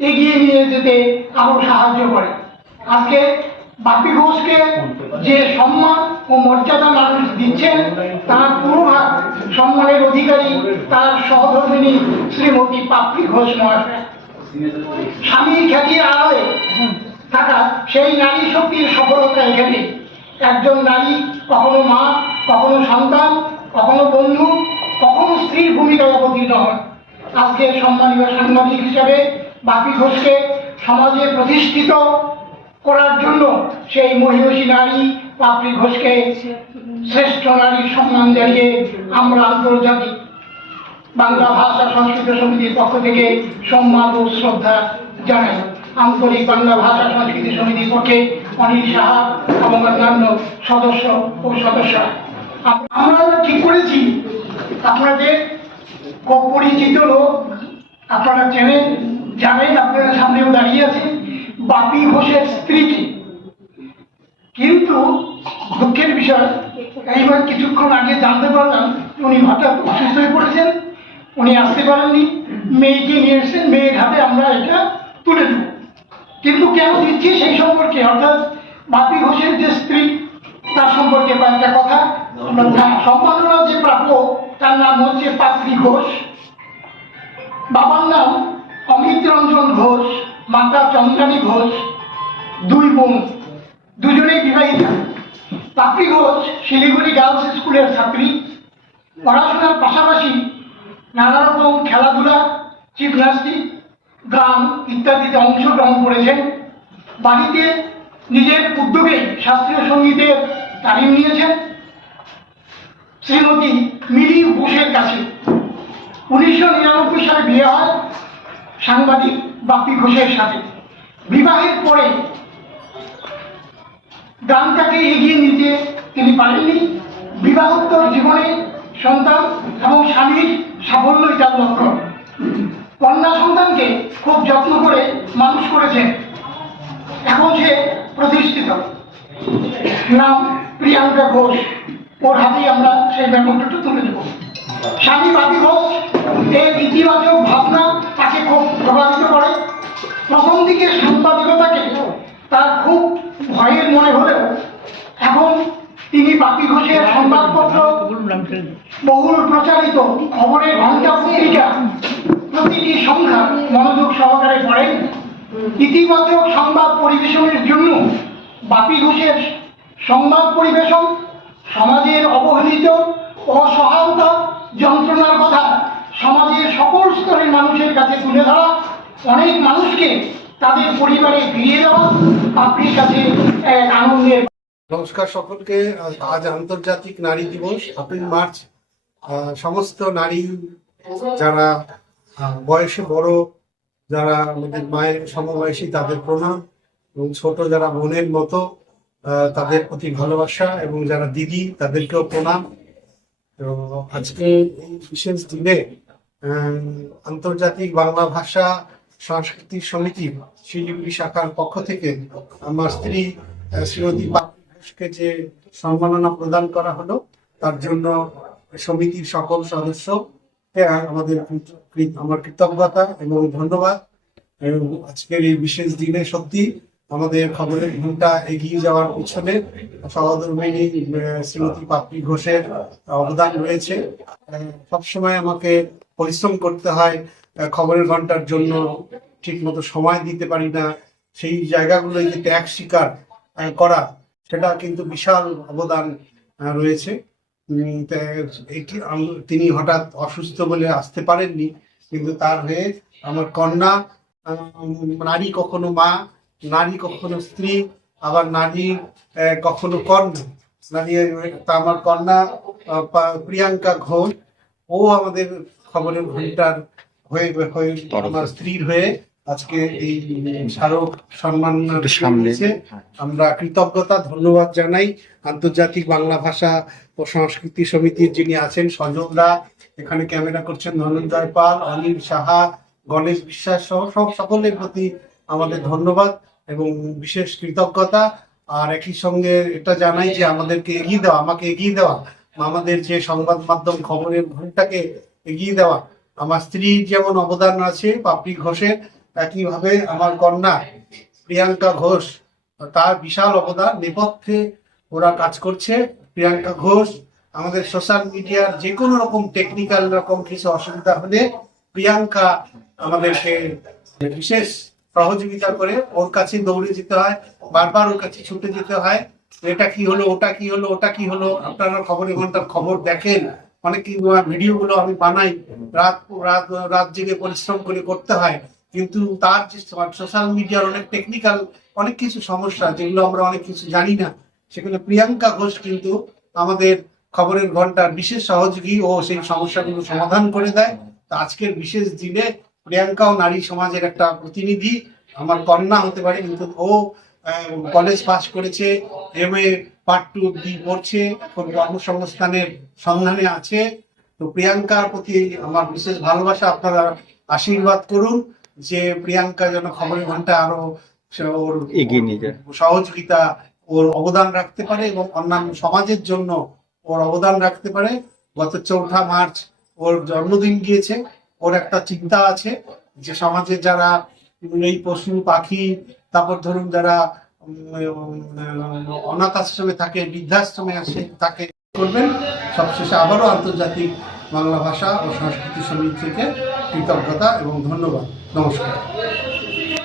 এগিয়ে নিয়ে যেতে আরও সাহায্য করে। আজকে বাপি ঘোষকে যে সম্মান ও মর্যাদা মানুষ দিচ্ছেন, তার পুরোভাগ সম্মানের অধিকারী তার সহধর্মিনী শ্রীমতী পাপড়ি ঘোষ মহাশয়। স্বামীর খ্যাতির আড়ালে থাকা সেই নারী শক্তির সফলতা এখানে। একজন নারী কখনো মা, কখনো সন্তান, কখনো বন্ধু, কখনো স্ত্রীর ভূমিকায় অবতীর্ণ হন। আজকে সম্মানীয় সাংবাদিক হিসেবে বাপি ঘোষকে সমাজে প্রতিষ্ঠিত করার জন্য সেই মহিষী নারী, পাপড়ি ঘোষকে শ্রেষ্ঠ নারীর সম্মান জানিয়ে আমরা আন্তর্জাতিক বাংলা ভাষা সংস্কৃত সমিতির পক্ষ থেকে সম্মান ও শ্রদ্ধা জানাই। আন্তরিক বাংলা ভাষা সংস্কৃতি সমিতির পক্ষে অনিল সাহা এবং অন্যান্য সদস্য ও সদস্য আমরা ঠিক করেছি। আপনাদের পরিচিত লোক। আপনারা চেনেন। জানেন আপনারা সামনেও দাঁড়িয়ে আছেন বাপি ঘোষের স্ত্রীকে। কিন্তু দুঃখের বিষয় এইবার কিছুক্ষণ আগে জানতে পারলাম উনি হঠাৎ অসুস্থ হয়ে পড়েছেন উনি আসতে পারেননি মেয়েকে নিয়ে এসেছেন মেয়ের হাতে আমরা এটা তুলে দেব। কিন্তু কেন দিচ্ছি সেই সম্পর্কে? অর্থাৎ বাপি ঘোষের যে স্ত্রী তার সম্পর্কে কয়েকটা কথা সম্পাদনা যে প্রাপ্য তার নাম হচ্ছে পাত্রী ঘোষ। বাবার নাম অমিত রঞ্জন ঘোষ, মাতা চন্দ্রানী ঘোষ, দুই বোন, দুজনেই বিবাহিতা। পাপড়ি ঘোষ, শিলিগুড়ি গার্লস স্কুলের ছাত্রী। পড়াশোনার পাশাপাশি নানা রকম খেলাধুলা, জিমনাস্টিক, গান ইত্যাদিতে অংশগ্রহণ করেছেন। বাড়িতে নিজের উদ্যোগে শাস্ত্রীয় সঙ্গীতের তালিম নিয়েছেন। শ্রীমতী মিলি ঘোষের কাছে। উনিশশো নিরানব্বই সালে বিয়ে হয়। সাংবাদিক বাপি ঘোষের সাথে। বিবাহের পরে গানটাকে এগিয়ে নিতে তিনি পারেননি। বিবাহোত্তর জীবনে সন্তান এবং স্বামীর সাফল্যই তার লক্ষ্য কন্যা সন্তানকে খুব যত্ন করে মানুষ করেছেন। এখন সে প্রতিষ্ঠিত। নাম প্রিয়াঙ্কা ঘোষ। ওর হাতেই আমরা সেই ব্যাপারটা তুলে দেব স্বামী বাপি ঘোষ, এর ইতিবাচক ভাবনা খুব প্রভাবিত করে। প্রথম দিকে সাংবাদিকতাকে তার খুব ভয়ের মনে হলেও এখন তিনি বাপি ঘোষের সংবাদপত্র বহুল প্রচারিত খবরের ঘণ্টা পত্রিকা প্রতিটি সংখ্যা মনোযোগ সহকারে পড়েন। ইতিবাচক সংবাদ পরিবেশনের জন্য বাপি ঘোষের সংবাদ পরিবেশন সমাজের অবহেলিত অসহায়তা যন্ত্রণার কথা সমাজের সকল স্তরের মানুষের কাছে তুলে ধরা, অনেক মানুষকে তাদের পরিবারে ফিরিয়ে দেওয়া বাপির কাছে আনন্দের নমস্কার সকলকে, আজ আন্তর্জাতিক নারী দিবস, এপ্রিল, মার্চ। সমস্ত নারী যারা বয়সে বড়, যারা আমাদের মায়ের সমবয়সী, তাদের প্রণাম। এবং ছোট যারা বোনের মতো তাদের প্রতি ভালোবাসা এবং যারা দিদি, তাদেরকেও প্রণাম। তো আজকে এই বিশেষ দিনে আন্তর্জাতিক বাংলা ভাষা সংস্কৃতি সমিতি, শিলিগুড়ি শাখার পক্ষ থেকে আমার স্ত্রী শ্রীমতী ঘোষকে যে সম্মাননা প্রদান করা হলো, তার জন্য সমিতির সকল সদস্য আমাদের আমার কৃতজ্ঞতা এবং ধন্যবাদ। আজকের এই বিশেষ দিনে সত্যি আমাদের খবরের ঘণ্টা এগিয়ে যাওয়ার পিছনে সহধর্মিনী শ্রীমতী পাপড়ি ঘোষের অবদান রয়েছে। সবসময় আমাকে পরিশ্রম করতে হয় খবরের ঘণ্টার জন্য ঠিক মতো সময় দিতে পারি না। সেই জায়গাগুলোই যে ত্যাগ স্বীকার করা, সেটা কিন্তু বিশাল অবদান রয়েছে। তিনি হঠাৎ অসুস্থ বলে আসতে পারেননি, কিন্তু তার হয়ে আমার কন্যা নারী কখনো মা নারী কখনো স্ত্রী আবার নারী কখনো কন্যা। নারী আমার কন্যা প্রিয়াঙ্কা ঘোষ। ও আমাদের খবরের ঘণ্টার হয়ে হয়ে আমার স্ত্রীর হয়ে আজকে এই স্মারক সম্মান সামনে। আমরা কৃতজ্ঞতা ধন্যবাদ জানাই। আন্তর্জাতিক বাংলা ভাষা ও সংস্কৃতি সমিতির যিনি আছেন সজলদা এখানে ক্যামেরা করছেন ধনঞ্জয় পাল অনিল সাহা গণেশ বিশ্বাস সহ সব সকলের প্রতি আমাদের ধন্যবাদ এবং বিশেষ কৃতজ্ঞতা। আর একই সঙ্গে এটা জানাই যে আমাদেরকে এগিয়ে দেওয়া, আমাকে এগিয়ে দেওয়া, আমাদের যে সংবাদ মাধ্যম খবরের ঘন্টাকে এগিয়ে দেওয়া, আমার স্ত্রীর যেমন অবদান আছে, পাপড়ি ঘোষের, একইভাবে আমার কন্যা প্রিয়াঙ্কা ঘোষ, তার বিশাল অবদান, নেপথ্যে ওরা কাজ করছে। প্রিয়াঙ্কা ঘোষ, আমাদের সোশ্যাল মিডিয়ার যে কোনো রকম টেকনিক্যাল রকম কিছু অসুবিধা হলে প্রিয়াঙ্কা আমাদেরকে বিশেষ সহযোগিতা করে ওর কাছে দৌড়ে যেতে হয়, বারবার ওর কাছে ছুটে যেতে হয়। এটা কি হলো, ওটা কি হলো, ওটা কি হলো, আপনারা খবরে ঘণ্টার খবর দেখেন। অনেক ভিডিও গুলো আমি বানাই, রাত রাত রাত জেগে পরিশ্রম করে করতে হয়। কিন্তু তার যে সোশ্যাল মিডিয়ার অনেক টেকনিক্যাল অনেক কিছু সমস্যা, যেগুলো আমরা অনেক কিছু জানি না। সেখানে প্রিয়াঙ্কা ঘোষ কিন্তু আমাদের খবরের ঘণ্টার বিশেষ সহযোগী ও সেই সমস্যাগুলো সমাধান করে দেয়। তো আজকের বিশেষ দিনে প্রিয়াঙ্কাও নারী সমাজের একটা প্রতিনিধি আমার কন্যা হতে পারে কিন্তু ও কলেজ পাস করেছে এম এ পার্ট টু অব্দি পড়ছে এখন কর্মসংস্থানের সন্ধানে আছে। তো প্রিয়াঙ্কার প্রতি আমার বিশেষ ভালোবাসা আপনারা আশীর্বাদ করুন যে প্রিয়াঙ্কা যেন খবরের ঘণ্টা আরও ওর এগিয়ে নিয়ে যায়। সহযোগিতা ওর অবদান রাখতে পারে এবং অন্যান্য সমাজের জন্য ওর অবদান রাখতে পারে। গত চৌঠা মার্চ ওর জন্মদিন গিয়েছে ওর একটা চিন্তা আছে যে সমাজে যারা এই পশু পাখি, তারপর ধরুন যারা অনাথ আশ্রমে থাকে, বৃদ্ধাশ্রমে আসে, তাকে করবেন। সবশেষে আবারও আন্তর্জাতিক বাংলা ভাষা ও সংস্কৃতি সমিতি থেকে কৃতজ্ঞতা এবং ধন্যবাদ। নমস্কার।